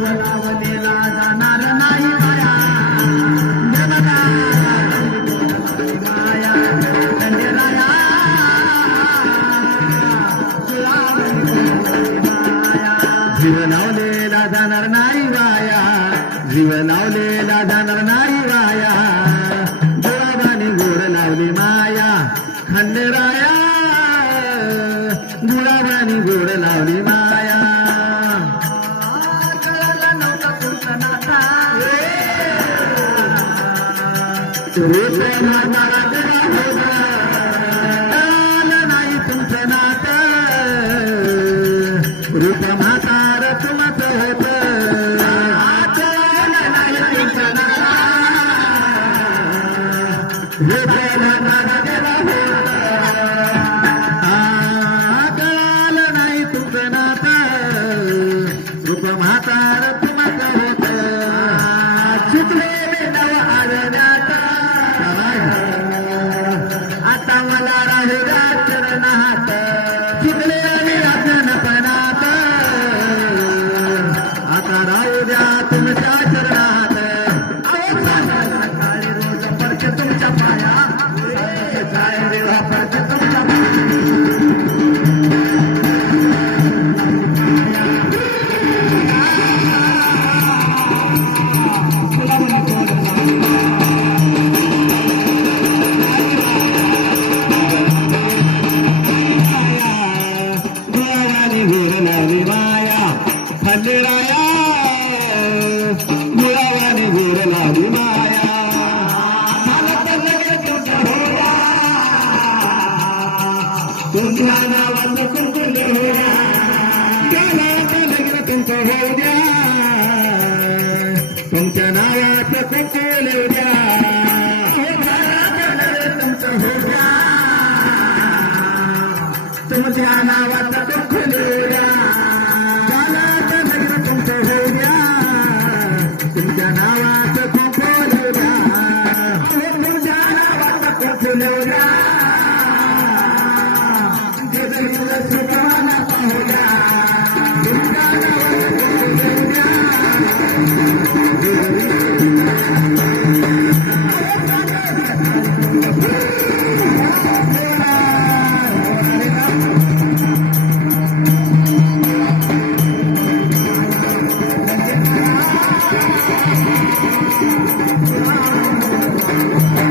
जीव लावलेला जाणार नाही वाया माया खंडेराया जीव लावलेला जाणार नाही वाया जीव लावलेला जाणार नाही वाया गुलाबाने गोड लावली माया खंडेराया गुलाबाने गोड लावली माया कळालं नव्हतं तुमचं नाता कळालं नाही तुमचं नातं रूप म्हातार तुमचं होतं कळालं नाही तुमचं कळालं नाही तुमचं नातं रूप म्हातार तुमचं होतं चुकले नव आळण्यात आता मला राहुल्या चरणात चुकले अज्ञानपणात आता राहू द्या तुमच्या चरणात काळी रोज पडते तुमच्या पाया पडते तुमच्या खंडेराया गुलाबाने गोड लावली माया मला तर लगेच तुमच्या नावाचं कुंकुम होऊया त्याला तर लगेच तुमचं होऊ द्या तुमच्या नावाचं कुंकुम लिहू द्या तुमचं होऊ द्या तुमच्या नावाचं कुंकुम लिहू द्या तुमच्या नावाचं कुंकुम द्या तुमच्या नावाचं कुंकुम द्या सुखाना पाहू द्या तुमच्या नावाचं कुंकुम द्या Thank you.